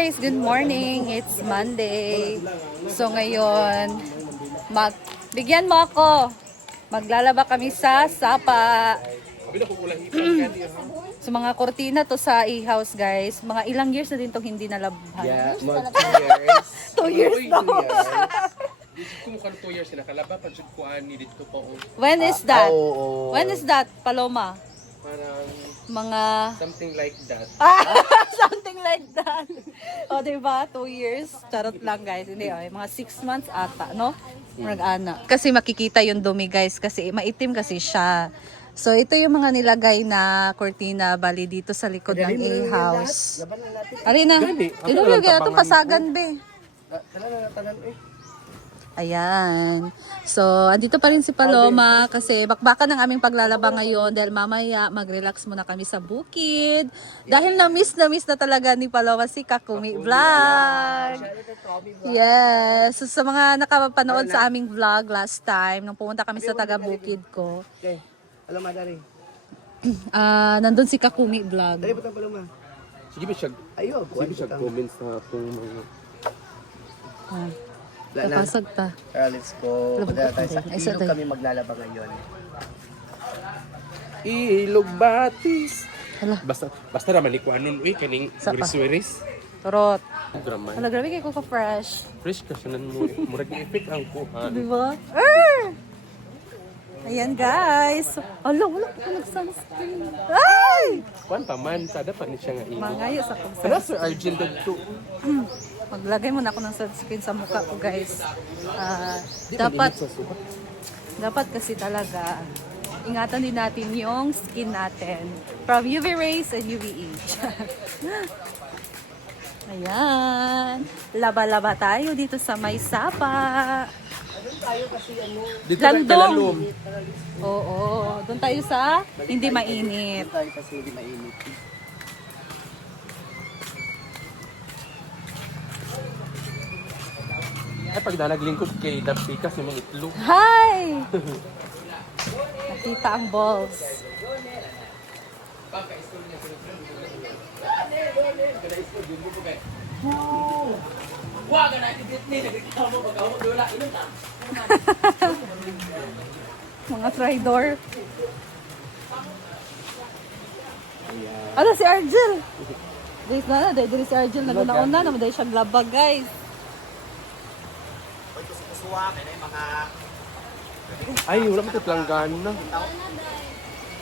Guys, good morning. It's Monday. So ngayon, bigyan mo ako. Maglalaba kami sa sapa. So mga kortina to sa e-house, guys. Mga ilang years na din tong hindi nalabhan. Yeah, mag 2 years. 2 years na. Kung kan 2 years nakalaba pa jud ko ani dito pa. When is that? Oo. When is that, Paloma? Parang Mga something like that. something like that. O, diba? 2 years. Charot lang, guys. Hindi, mga 6 months ata, no? Mag-ana. Kasi makikita yung dumi, guys. Kasi maitim kasi siya. So, ito yung mga nilagay na cortina, bali dito sa likod ng A-house. Laban na natin. Arina, tinulog yan itong kasagan, be. Tala na tanan eh. Ayan. So, andito pa rin si Paloma kasi bakbakan ng aming paglalaba ngayon dahil mamaya mag-relax muna kami sa bukid. Dahil na-miss na talaga ni Paloma si Kakumi Vlog. Yes. So, sa mga nakapanood sa aming vlog last time, nung pumunta kami sa taga-bukid ko, Okay. Alam ma dari. nandun si Kakumi Vlog. Dari pa pala ma. Sige ba siya? Ayo, sige siya comments na atong mga Napasag pa. let's go. Punta tayo sa Ay, sa ilog tayo. kami maglalaba ngayon. Ilog Batis. Hala, Basta naman ni kuanon uy kaning Sapa. wiris-wiris. turot. Drama. Hala, grabe kayo ko ka-fresh. Fresh ka siya mo. Murag i-effect ang kuha. Diba? Ayan, guys. Wala ko nag-sunscreen. Ay! Kuan pa man kada pa ni siya nga ilo. Mangayo sa Kana pag-sunscreen. Sir Argel dagto. Maglagay muna ako ng sunscreen sa mukha ko, guys. Di Dapat, man init sa suka. dapat kasi talaga, ingatan din natin yung skin natin. From UV rays and UVA. Ayan. Laba-laba tayo dito sa may sapa. Dito Landong. Oo. Doon tayo sa hindi mainit. Tayo kasi hindi mainit. Ay pag nalaglingkod kay Dapi kasi mga itlog. Hi! Nakita ang balls. Mga tridor. Ano si Argel? Guys na dahil si Argel naguna-una naman dahil siya glabag, guys. Ay wala mo langgan na.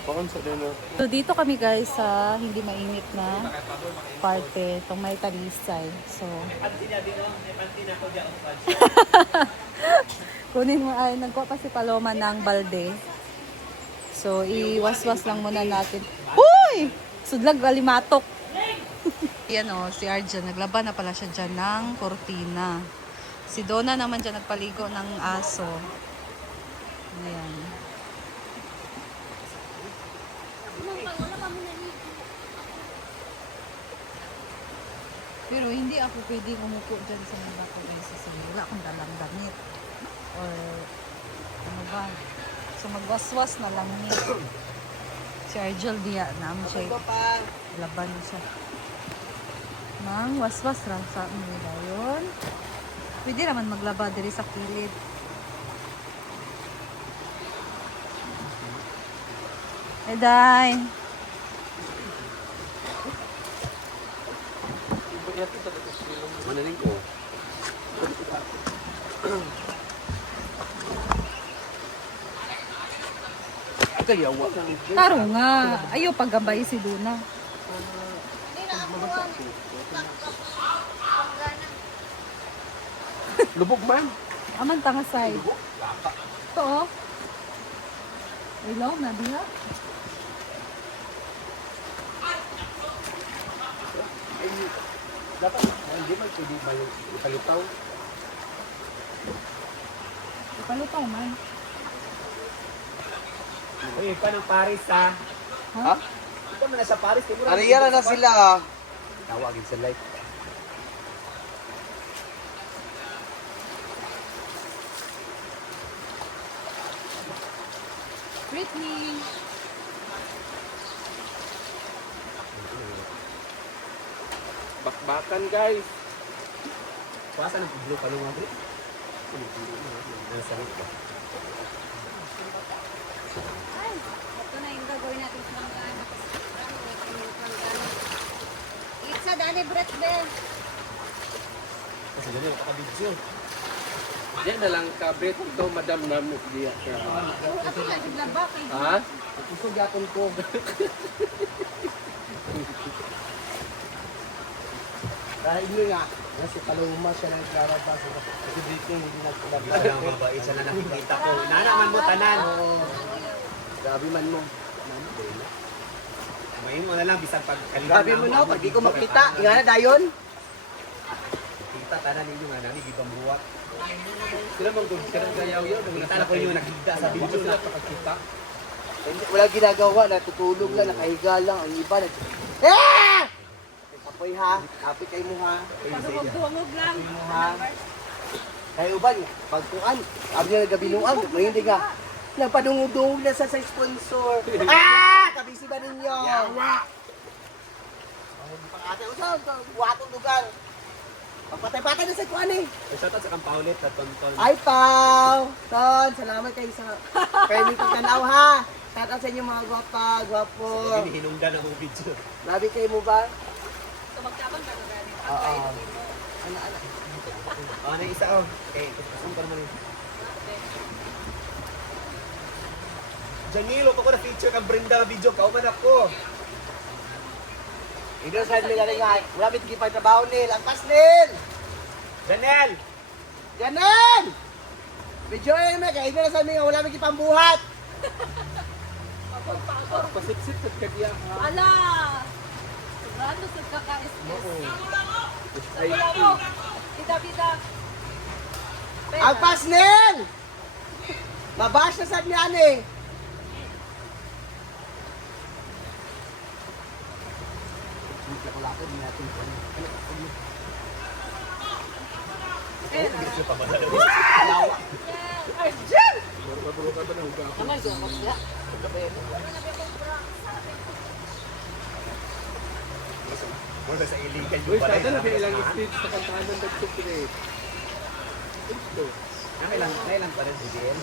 Paon sa dino. So dito kami, guys, sa hindi mainit na parte, itong may talisay. So kunin mo, ay nagkuha pa si Paloma ng balde. So iwas-was lang muna natin. Uy! Sudlag alimatok. Yan o, si Arjan, naglaban na pala siya dyan ng kortina. Si Donna naman dyan nagpaligo ng aso. Ayan. Pero hindi ako pwedeng umupo dyan sa mga ko, guys. Kasi wala akong dalang damit. Or ano ba? So magwaswas na lang niya. Si Argel diya naman siya. Laban siya. Mang waswas ra sa nila yun. Pwede naman maglaba diri sa kilid. Eday. Ano rin ko? Kaya wa ka Taro nga. Ayaw paggabay si Duna. Lubog man. Aman tanga side. Ito oh. Ilaw na diha. dapat hindi man pwede ba yung ipalitaw? Ipalutaw man. Uy, pa ng Paris ha? Ha? Ito man na sa Paris. Ariyan na sila. Tawagin sa light. Britney. Bakbakan guys. Kuwasan ang blue kalong nga, Brit. Ano sa rin ba? Ay, ito na yung gagawin natin sa mga ano. Itza, dali, Brett, Ben. Kasi ganyan, nakabidyo. Diyan na lang ka, Brit. Ito, madam na mo. Diya ka. Ako na, naglaba kay Ha? Kusog yapon ko. Dahil nyo nga, nasa kaluma siya ng karabas. Kasi dito hindi nagkalabi. Ito lang mabait siya na nakikita ko. Nanaman mo tanan. Grabe man mo. Mayin mo na lang, bisang pagkalitan. Grabe mo na, pag di ko makita. Nga na dayon. Kita tanan ninyo nga namin, di pambuhat. Sila mong gud ka ng gayaw-yaw. Kita na ko yung nakita sa video Sila na. kapagkita. Wala ginagawa, natutulog lang, nakahiga lang, ang iba eh! Apoy ha, apit kayo mo ha, Bungog lang. mo ha. Kayo uban, pagkuan, sabi niya nagabinuang, ngayon di nga, napadungudungog na sa sponsor. Kabisi ba ninyo? Yawa! Pag-ate, usap, buhatong lugar. Pagpatay-patay na sa kuan eh. Shoutout sa Kampaulit at Tonton. Ay, Pao! Ton, salamat kayo sa pwede pagkanaw ha. Shout out sa inyo mga gwapa, gwapo. Hindi hinungdan ang mga video. Labi kayo mo ba? Tumagtabang ka na gani. Oo. Oh, na isa oh. Okay, kusong pa naman yun. Janilo, ako na feature kang Brenda nga video. Kauman ako. Ito sa nila rin nga, wala may tigipay trabaho nil. Ang pas nil! Janel! Yanan! Medyo yun na, kaya ito na sa amin nga, wala may kipambuhat. Pasipsip sa kadiya ha. Ala! Sobrang sa kaka-stress. Ay, Bida-bida. Ang pas nil! Mabash na sa niyan eh. Buro ka ba na huga ako? Muna sa iligan Uy, yung balay. sada na ba ilang stage sa kantahan ng nag-secret? Ito. Nailang pa rin si DL.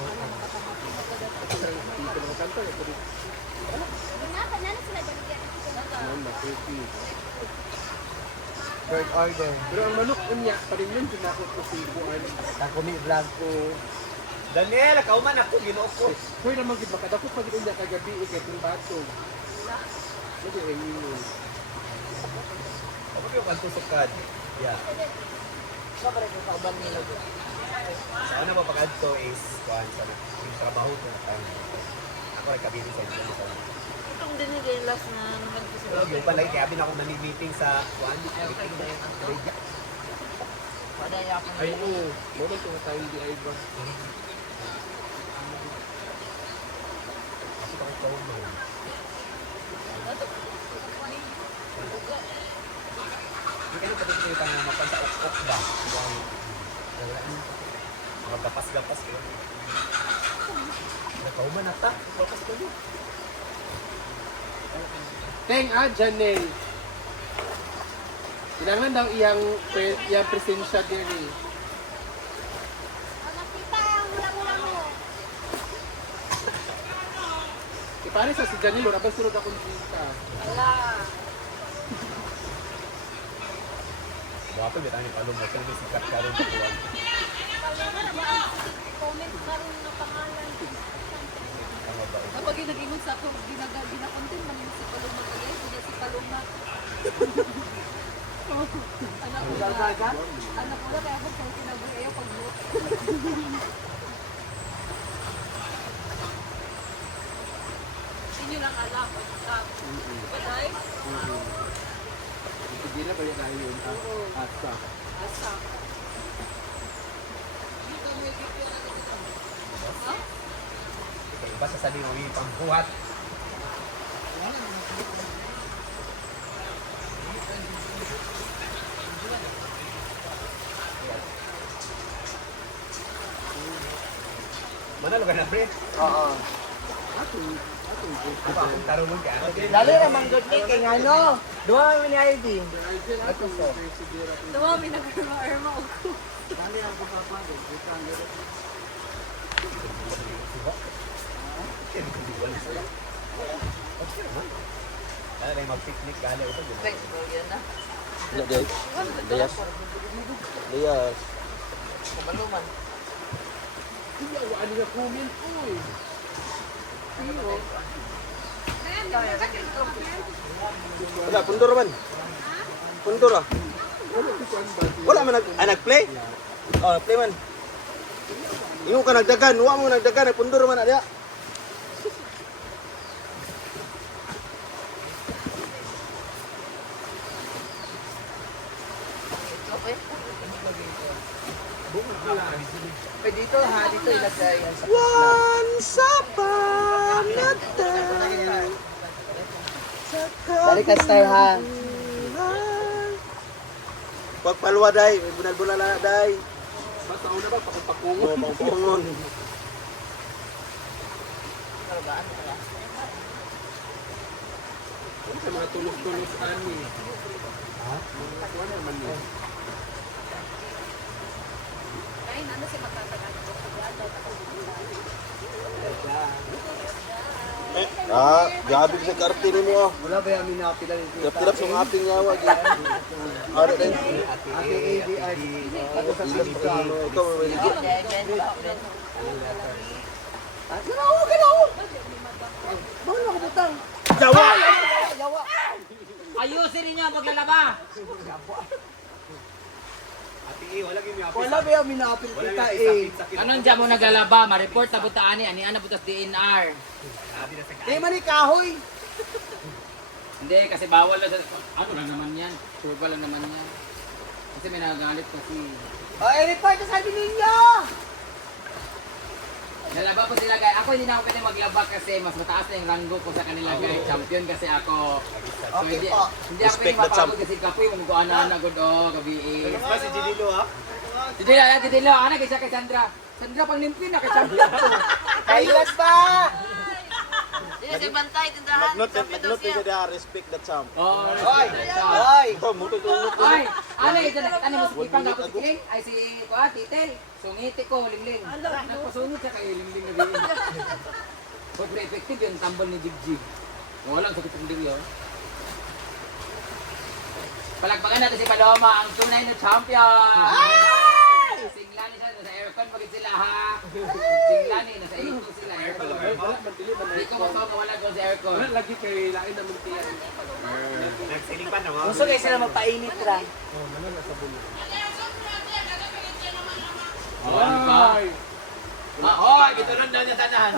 Dito na kanta. Ito rin. Mama, pretty. Third order. Pero ang manok unya, pa rin yun, sinakot ko si Buwan. Takumi vlog ko. Daniel, kauman ako, ginoo ko. Hoy naman, gid baka dapat pag unya kagabi, ikay itong bato. Ito yung yun. Ako yung kantusukad. Yeah. Sa una pa pag-adto is, kuhan sa yung trabaho ko. Ako rin kabili sa inyo. Itong dinigay last na naman ko Pero yung palay, kaya bin ako nami-meeting sa kuhan. Ay, oo. Moment ko tayo hindi ay ba? Kasi ako kauman. Hindi kayo pati kayo pang mapan sa ok ba? Mga gapas-gapas ko. Nakauman na ta. Gapas ko yun. Teng, Janel. Kailangan daw iyang presensya diri. Nakita ang ulang-ulang mo. Pare sa si Janel, wala ba sunod akong kita? Ala. Wapo, bilang yung palong mo. Kaya may sikat ka rin sa kuhan. Palungan naman. Comment ka rin ng pangalan. Ang mabait. Kapag yung nag-ingon sa ako, ginakontin man yung si Paloma kaya, hindi si Paloma. Anak ko na. Anak ko na, kaya ako kung sinabi ayaw pag-loot. Inyo lang alam. Balay? Hindi na ba yan tayo yun? Asa. Asa. Okay, iba sa sabi mo, yung pangbuhat. Manalo ka na, Fred? Oo. Tarungan ka. Lalo na manggod ni kay ano. Duha mo ni ID. Tumami na kayo mga Irma. Ano na yung mag-picnic ka ito. Diyas. Hindi, awaan nila comment ko eh. Wala, pundor man. Pundor ah. Wala man nag-play? Oh, nag-play man. Ingo ka nagdagan, wa mo nagdagan, pundor man ada. Dito ha, dito ilagay. Once upon a time. Dali ka star ha. Pagpalwa day, may bunal-bunal na day. Basta ako na ba, pakupakungo. Oh, pangpungon. Ano sa mga tulog-tulog ani? Ha? Ano naman yun? Ay, nando si magtatagal. Gabi sa karte ni mo. Wala ba yung minapi lang yung Pilap sa ating nyawa gid. Ano din? ating ADR. Ako sa Ano ito may ligo. Ganaw, ganaw! Bawal ako butang. Jawa. Ayusin ninyo ang paglalaba. Ate, wala yung mga Wala ba yung minapi kita eh. Anong dyan mo naglalaba? Ma-report na butaan ani ana butas DNR. Di man kahoy. Hindi kasi bawal na ano lang naman yan. Turba lang naman yan. Kasi may nagagalit kasi. Oh, report na sabi ninyo. Nalaba po sila guys. Ako hindi na ako pwede maglaba kasi mas mataas na yung ranggo ko sa kanila guys. Champion kasi ako. So Okay hindi, po. hindi ako pwede mapagod kasi kapoy. Mamuguanan na good o gabi. Ba si Jidilo ha? Didilo. Ano kay siya kay Sandra? Sandra pang limpin na kay champion. Kailas ba? Magnot ni dia respect that sam. Oh, Hoy! siya. Hoy! Oh, muto tungot. Ay, ano ito ano mo ipang dapat ling? Ay si kuha titel. Sungiti ko lingling. Nagpasunod siya kay lingling na biin. Sobrang effective yung tambol ni Jigjig. Walang sakit ng diri yun. Palagpagan natin si Paloma, ang tunay na champion! Singlani siya, nasa aircon pagit sila ha! Singlani, nasa A2 sila aircon. Hindi ko mapapawala ko sa aircon. Wala lagi kay lain naman tiyan. Nagsiling pa naman. Gusto kayo sila magpainit ra. Oh, ano ba? Ay! Hoy, gitunon daw niya tanan.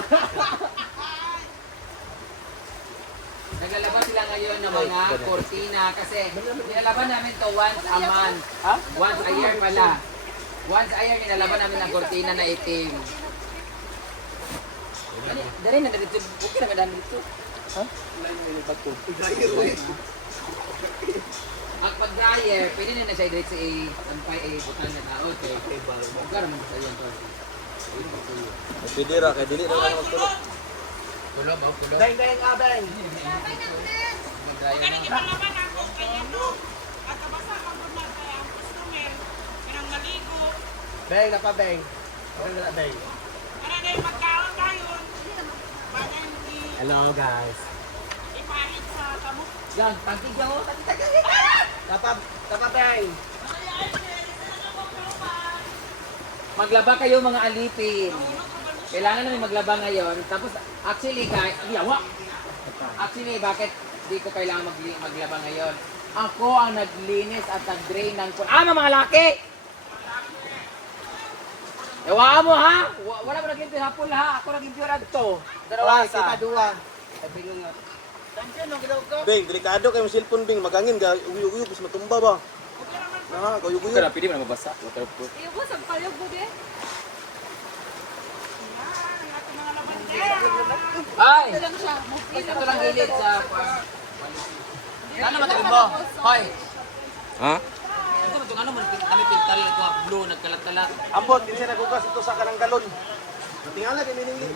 Naglalaba sila ngayon ng mga kortina kasi nilalaban namin to once a month. Once a year pala. Once a year nilalaban namin ng kortina na itim. Dali na dito. Okay na madami dito. Ang pag-dryer, pwede na siya direct sa sampay butang na tao. Okay, bugar man sa iyo. Pwede ra kay dili na lang magtulog. Dahil abay. Beng, napa beng. Wala beng. Hello guys. Yan, tagig siya oh. Napa beng. Maglaba kayo mga alipin. Kailangan namin maglaba ngayon. Tapos actually guys, yawa. Actually bakit di ko kailangan maglaba ngayon? Ako ang naglinis at nag-drain ng mga laki! Ewa mo ha? Wala mo naglimpyo hapon ha? Ako naglimpyo na ito. Dalawa, kita dua. Sabi ko nga. Bing, delikado kay mo cellphone bing magangin ga uyug-uyug bis matumba ba. Na, uyug-uyug. Kaya pwede mo na mabasa. Waterproof. Iyo po, sa payog mo din. Ay! Ito lang siya. Ito lang gilid sa... Ano matulog mo? Hoy! Ha? Ito matulog ano mo? Kami pintal ito blue, nagkalat-kalat. Ambot, din siya nagugas ito sa kanang galon. Tingala kay minili.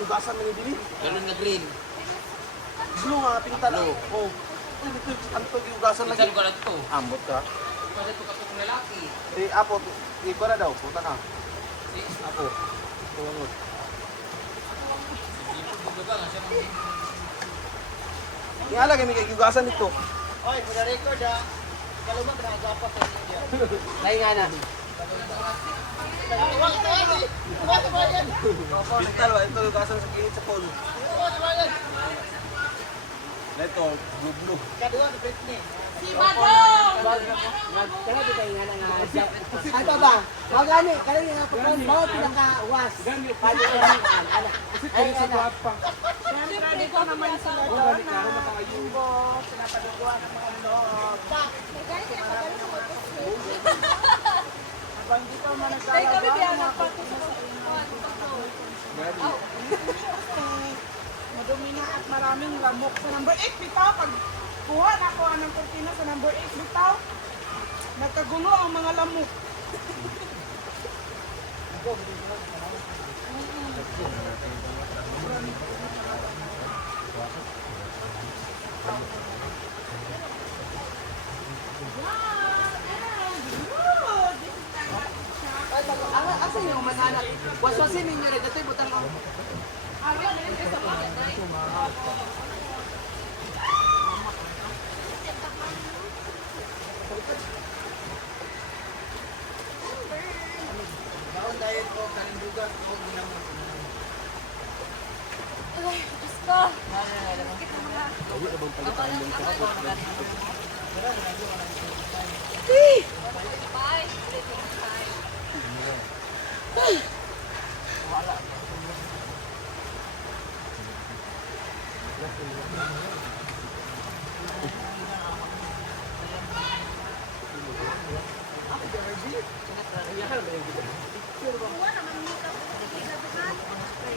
Hugasan man dili. Galon na green. Blue nga pinta na. Oh. Anto hugasan lagi. Isan ko lang to. Ambot ka. Pada to kapag lalaki. Apo, iba na daw. Puta na. Si Apo. Tuwangot. Buga nga siya mga Tingala kay may hugasan dito. Oy, pag record ha. Kaluma ka na dapat sa India. Nay nga na. Pintal ba? Ito hugasan sa gilid sa polo. Ito, blue. Si Badong! Kaya di kayo nga na nga. Ano ba? Magani, kaya nga pagkakas. Bawat pinaka-was. Pwede ko lang ana. Kasi sa guwapa. Siyempre, dito naman sa Badong na Jumbo, sila paduguan ng mga loob. Habang dito man naglalaba, madumi na at maraming lamok sa number 8. Bitaw, pag kuha na ako ng kurtina sa number 8, bitaw, nagkagulo ang mga lamok. Asa yung mananak? Waswasin ninyo rin. Dato'y butang ko.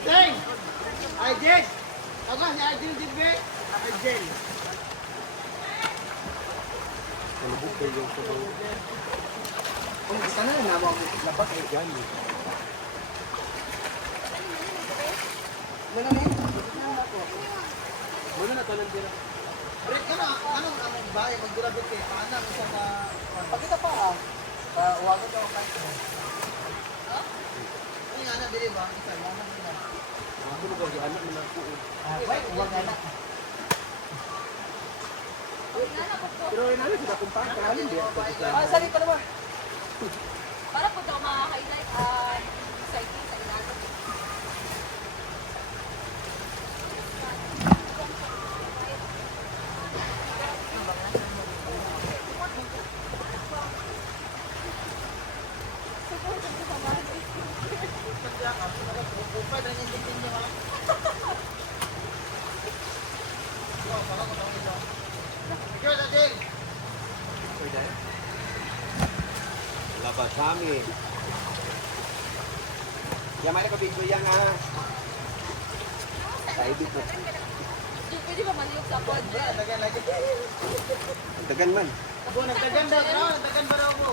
Deng! Ay, Jen! Ako, si Arjel din ba? Arjel. Kung gusto na na mo labas ay yan. Ano ni? Muna na tanan dira. Red ka na, anong bahay? Magdurabit kayo. Paano ang isa na... Pagkita pa ah. Uwagan ka kayo. Ano yung anak dili ba? Isa, yung anak nila. Ako mo gawin anak mo na ko. Wait, uwagan na. Pero ina na kita kumpa ka halin dia. Sali ka naman. Para po daw ma-highlight exciting sa ilalim. Ikaw, Arjel! Labas kami. Yan may nakabidyo yan ha. Side po. Pwede ba maliyog sa pod? Dagan man. Ako, nagdagan daw. Nagdagan ba daw mo?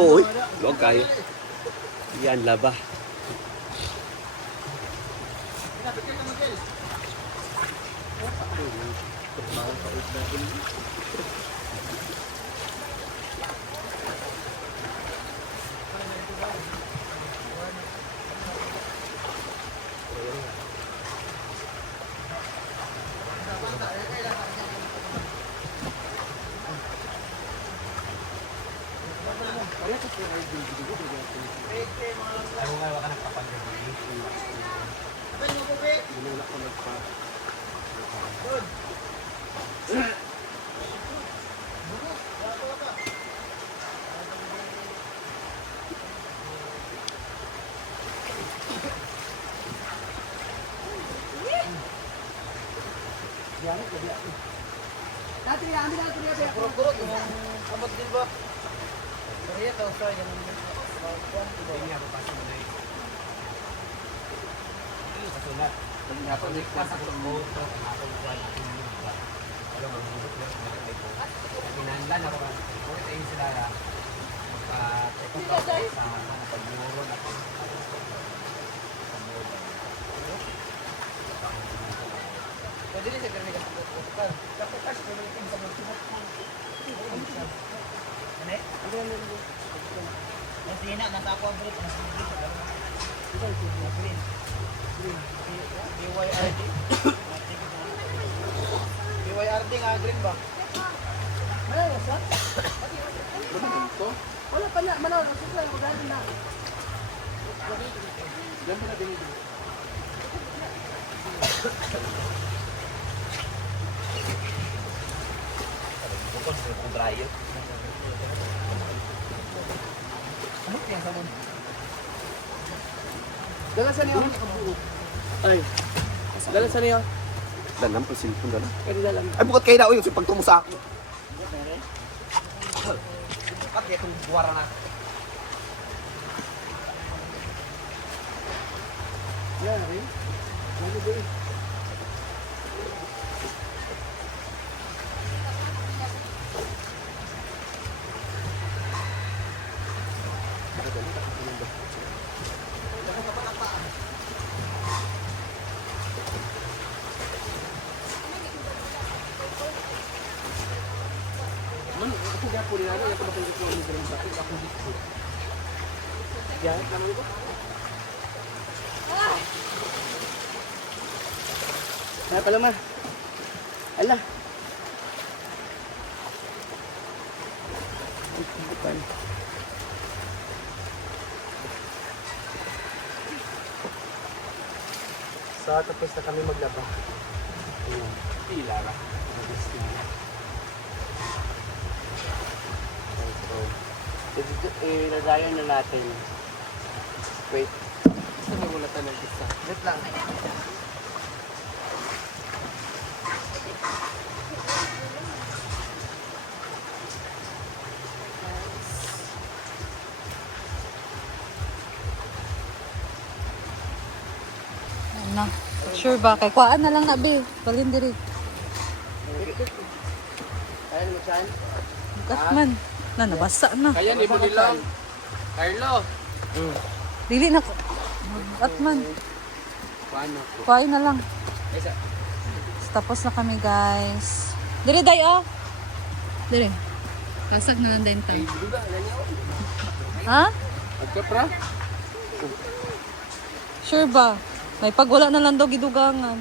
Uy, luwag kayo. Yan, laba. Pinapikir ka mo, Jel. Dati kaya ambil ako niya ba? Kurot-kurot, yung kamot din ba? Kaya ka, sorry, ganun din. BYRD nga, green ba? Wala pa na, manaw, nasuklay, maganda na. Dala sa niyo. Ay. Dala sa niyo. Dalam pa silpon dalam. Pwede dala. Ay bukat kayo na uy, yung pagtumo sa ako. At itong buwara na. Yan, rin. Ano ba yun? Ako kaya po nila, yung tumatungkot ko ang drone sa akin, ako dito. Yan, naman ko. Ay, palama. Ala. So, tapos na kami maglaba. Ayan. Pila ra. So, ilagayan na natin. Wait. Gusto mo wala tayo ng isa. Wait lang. Ano? Sure ba? Kay kuhaan na lang na, be. Balin diri. Ayan mo dyan. Bukat man. Na, nabasa na. Kaya ni mo nilang. Carlo. Dili na ko. Bukat man. Paano? Kuhain na lang. Isa. Tapos na kami, guys. Diri, day, oh. Diri. Kasag na lang din tayo. Duda, ganyan. Ha? Agkapra? Sure ba? May pagwala na lang daw gidugangan.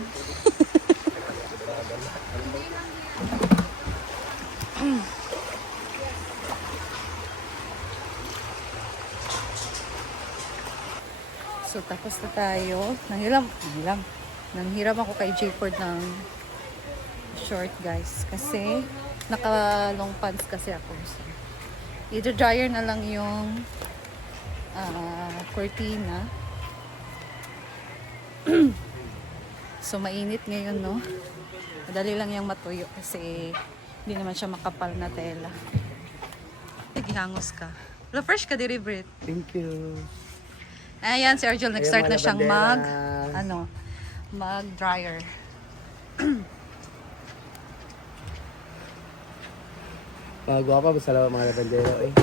So, tapos na tayo. Nanghiram ako kay J-Ford ng short, guys. Kasi, naka-long pants kasi ako. So, i-dryer na lang yung cortina. So, mainit ngayon, no? Madali lang yung matuyo kasi hindi naman siya makapal na tela. Gihangos ka. Wala, fresh ka, diri, Brit. Thank you. Ayan, si Arjel, nag-start Ayan, na mga siyang labanderas. mag-dryer. Mga guwapa, basta lang mga labandero eh.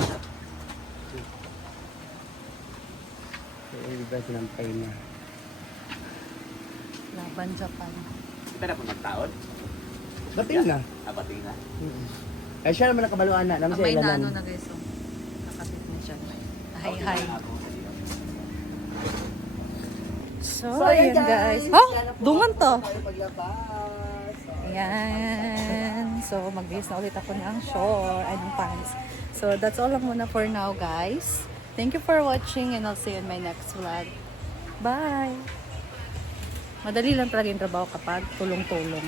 Iba sinampay na. Laban Japan. Kita na po nagtaon. Bating na. Abati na. Ay siya naman nakabaluan na. Naman May siya nano ilanan. na, guys. So, nakapit na siya. Hi. So, ayan, guys. Oh, dungan to. Paglabas. Ayan. So, magbihis na ulit ako ng short and pants. So, that's all lang muna for now, guys. Thank you for watching and I'll see you in my next vlog. Bye! Madali lang talaga yung trabaho kapag tulong-tulong.